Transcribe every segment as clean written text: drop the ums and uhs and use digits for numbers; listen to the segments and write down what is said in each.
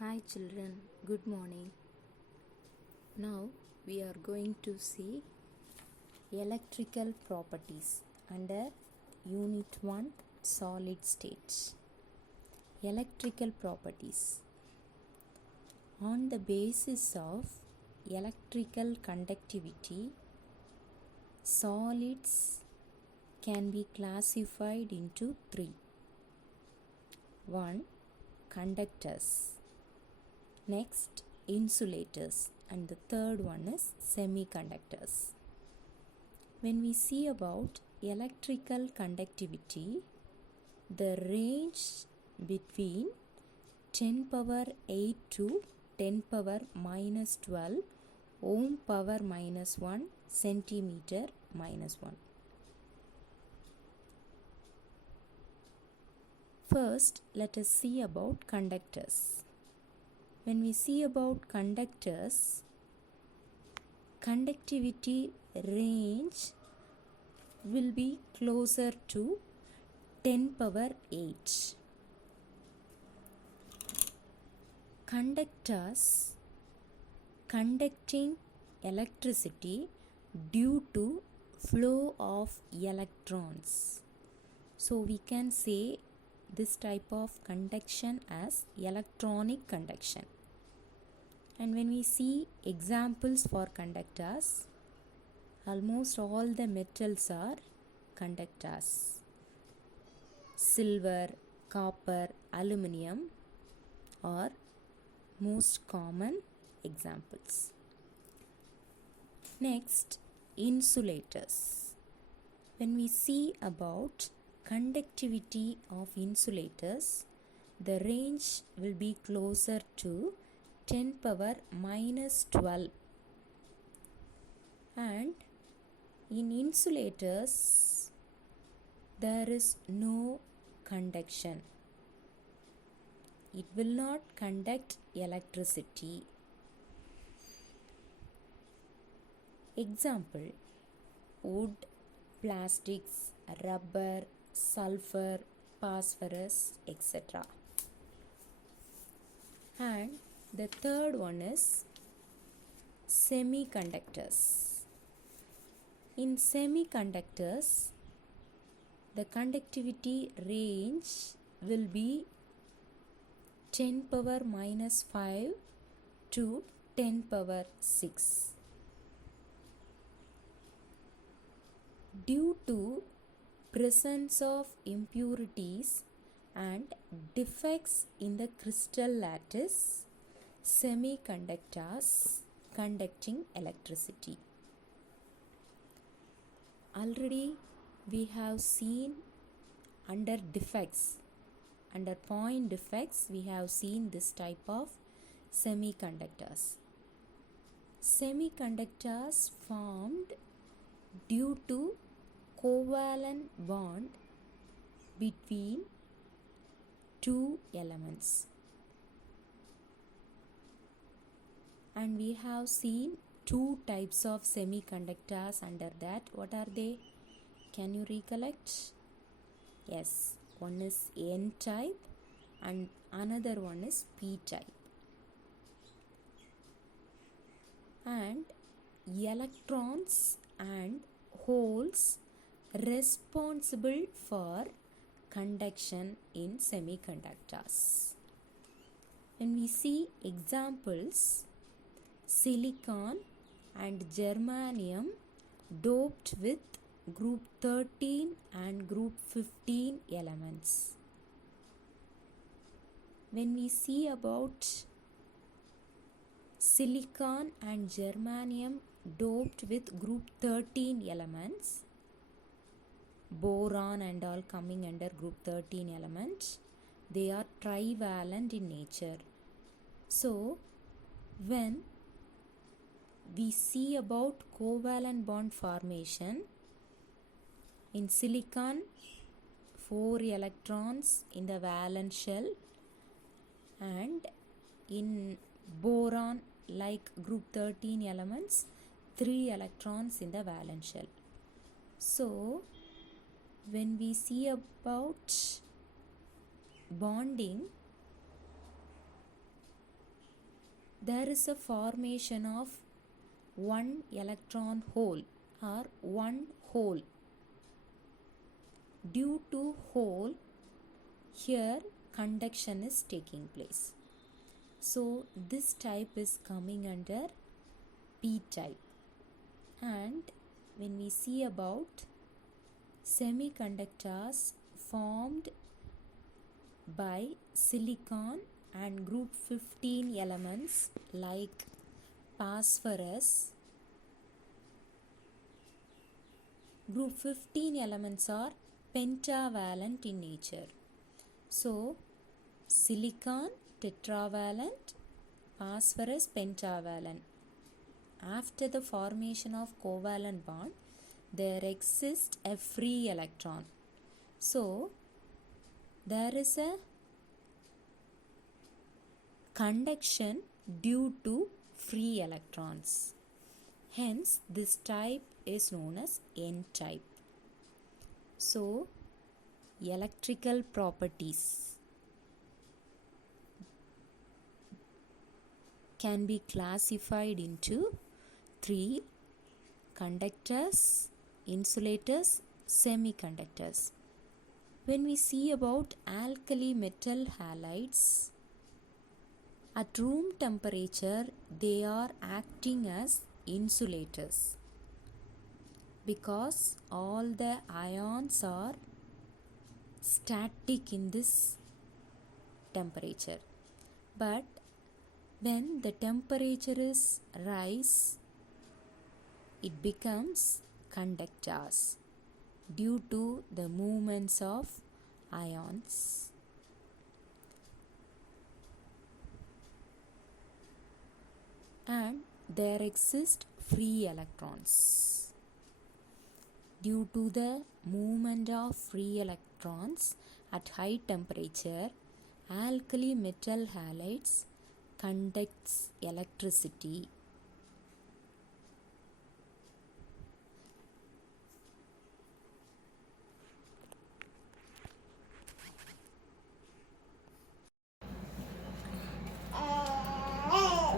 Hi children, good morning. Now we are going to see electrical properties under Unit 1 Solid State. Electrical properties. On the basis of electrical conductivity, solids can be classified into three. 1. Conductors. Next, insulators, and the third one is semiconductors. When we see about electrical conductivity, the range between 10 power 8 to 10 power minus 12 ohm power minus 1 centimeter minus 1. First, let us see about conductors. When we see about conductors, conductivity range will be closer to 10 power 8. Conductors conducting electricity due to flow of electrons. So we can say this type of conduction as electronic conduction. And when we see examples for conductors, almost all the metals are conductors. Silver, copper, aluminum are most common examples. Next, insulators. When we see about conductivity of insulators, the range will be closer to 10 power minus 12. And in insulators, there is no conduction. It will not conduct electricity. Example, wood, plastics, rubber, sulfur, phosphorus, etc. And the third one is semiconductors. In semiconductors, the conductivity range will be 10 power minus 5 to 10 power 6. Due to presence of impurities and defects in the crystal lattice, semiconductors conducting electricity. Already we have seen under defects, under point defects, we have seen this type of semiconductors. Semiconductors formed due to covalent bond between two elements. And we have seen two types of semiconductors under that. What are they? Can you recollect? Yes, one is N type and another one is P type. And electrons and holes responsible for conduction in semiconductors. When we see examples, silicon and germanium doped with group 13 and group 15 elements. When we see about silicon and germanium doped with group 13 elements, boron and all coming under group 13 elements, they are trivalent in nature. So when we see about covalent bond formation, in silicon 4 electrons in the valence shell, and in boron like group 13 elements 3 electrons in the valence shell. So when we see about bonding, there is a formation of one electron hole or one hole. Due to hole, here conduction is taking place. So this type is coming under P type. And when we see about semiconductors formed by silicon and group 15 elements like phosphorus, group 15 elements are pentavalent in nature. So silicon tetravalent, phosphorus pentavalent. After the formation of covalent bond, there exists a free electron. So there is a conduction due to free electrons. Hence, this type is known as N type. So, electrical properties can be classified into 3: conductors, insulators, semiconductors. When we see about alkali metal halides, at room temperature they are acting as insulators because all the ions are static in this temperature. But when the temperature is rise, it becomes conductors due to the movements of ions. And there exist free electrons. Due to the movement of free electrons at high temperature, alkali metal halides conducts electricity.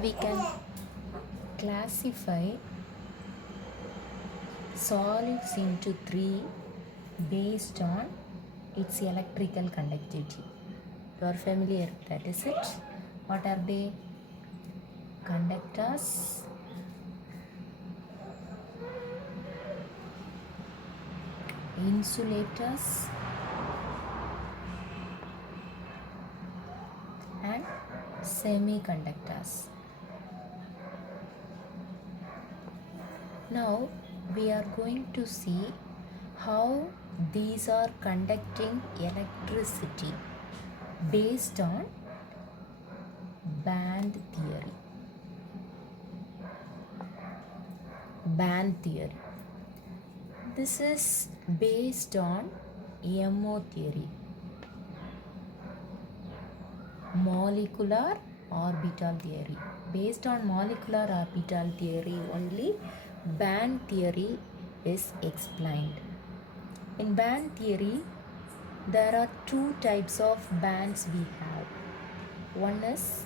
We can classify solids into 3 based on its electrical conductivity. You are familiar, that is it. What are they? Conductors, insulators, and semiconductors. Now we are going to see how these are conducting electricity based on band theory. Band theory. This is based on MO theory, molecular orbital theory. Based on molecular orbital theory only, band theory is explained. In band theory, there are 2 types of bands we have. One is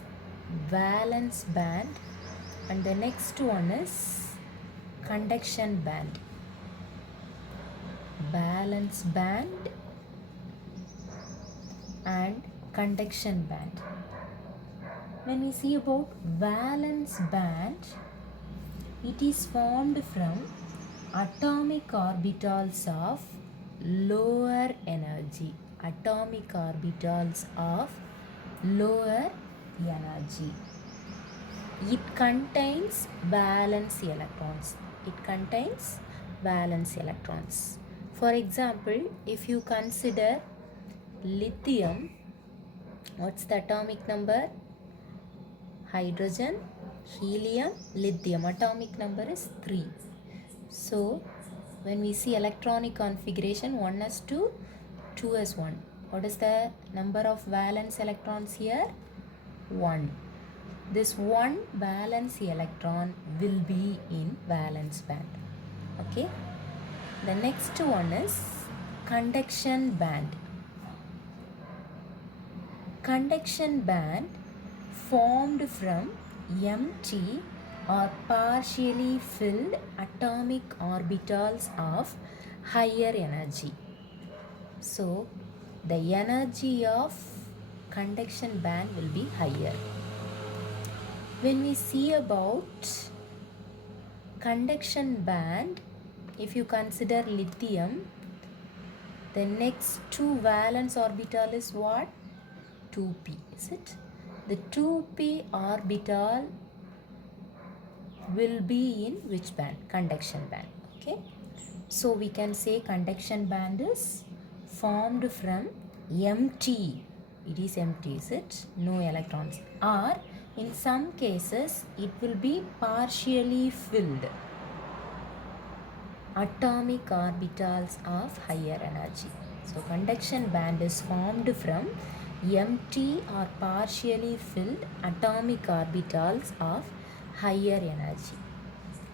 valence band and the next one is conduction band. Valence band and conduction band. When we see about valence band, it is formed from atomic orbitals of lower energy. Atomic orbitals of lower energy. It contains valence electrons. It contains valence electrons. For example, if you consider lithium, what's the atomic number? Hydrogen, helium, lithium. Atomic number is 3. So, when we see electronic configuration, 1s2, 2s1. What is the number of valence electrons here? 1. This one valence electron will be in valence band. Okay. The next one is conduction band. Conduction band formed from empty or partially filled atomic orbitals of higher energy. So the energy of conduction band will be higher. When we see about conduction band, if you consider lithium, the next two valence orbital is what? 2p, is it? The 2p orbital will be in which band? Conduction band. Okay. So we can say conduction band is formed from empty. It is empty, is it? No electrons. Or in some cases it will be partially filled atomic orbitals of higher energy. So conduction band is formed from empty or partially filled atomic orbitals of higher energy.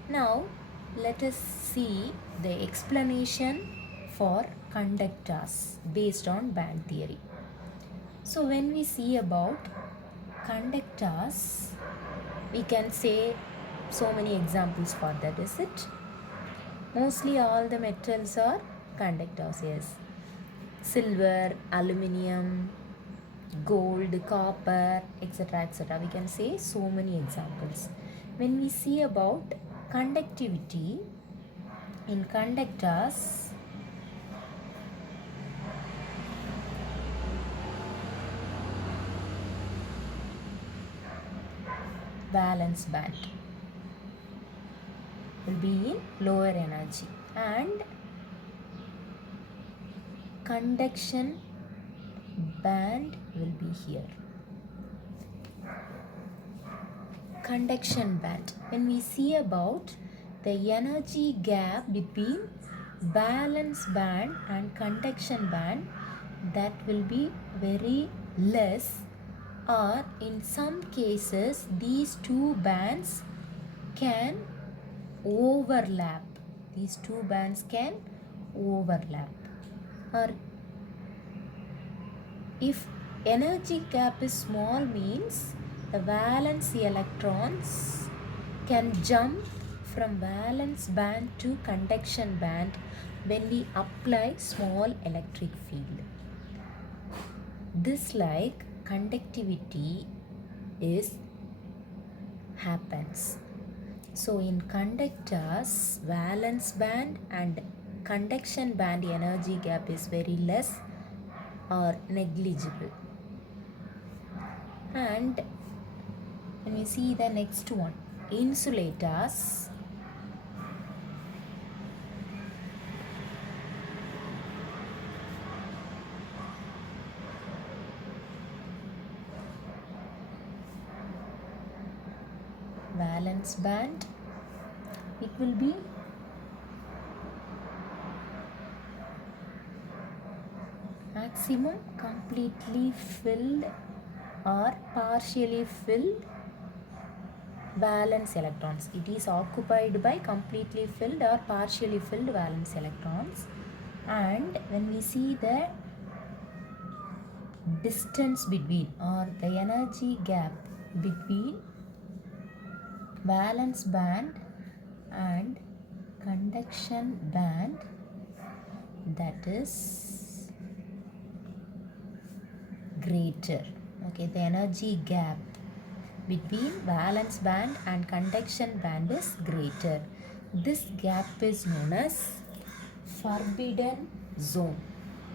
Now let us see the explanation for conductors based on band theory. So when we see about conductors, we can say so many examples for that, is it? Mostly all the metals are conductors, yes. Silver, aluminium, gold, copper, etc., etc. We can say so many examples. When we see about conductivity in conductors, valence band will be in lower energy and conduction band will be here. Conduction band, when we see about the energy gap between valence band and conduction band, that will be very less, or in some cases these two bands can overlap. These two bands can overlap. Or if energy gap is small, means the valence electrons can jump from valence band to conduction band when we apply small electric field. This like conductivity is happens. So in conductors, valence band and conduction band energy gap is very less or negligible. And when we see the next one, insulators, valence band, it will be maximum completely filled or partially filled valence electrons. It is occupied by completely filled or partially filled valence electrons. And when we see the distance between or the energy gap between valence band and conduction band, that is greater. Okay, the energy gap between valence band and conduction band is greater. This gap is known as forbidden zone.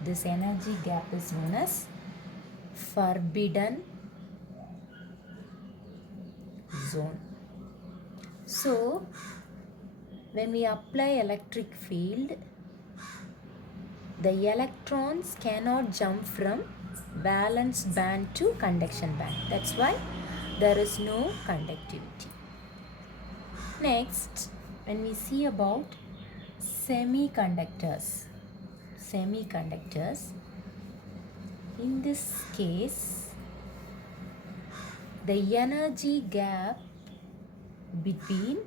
This energy gap is known as forbidden zone. So when we apply electric field, the electrons cannot jump from valence band to conduction band. That's why there is no conductivity. Next, when we see about semiconductors, in this case, the energy gap between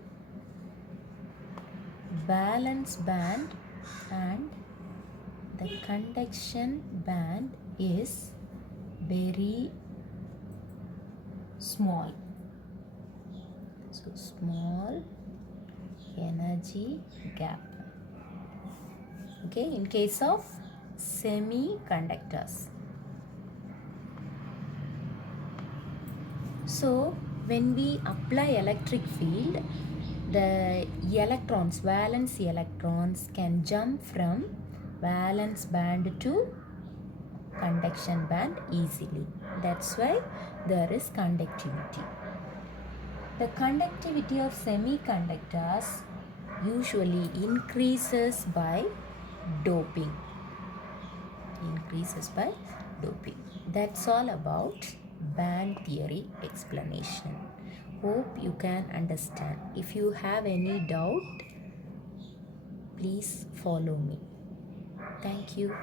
valence band and the conduction band is very small. So small energy gap. Okay, in case of semiconductors. So when we apply electric field, the electrons, valence electrons can jump from valence band to conduction band easily. That's why there is conductivity. The conductivity of semiconductors usually increases by doping. That's all about band theory explanation. Hope you can understand. If you have any doubt, please follow me. Thank you.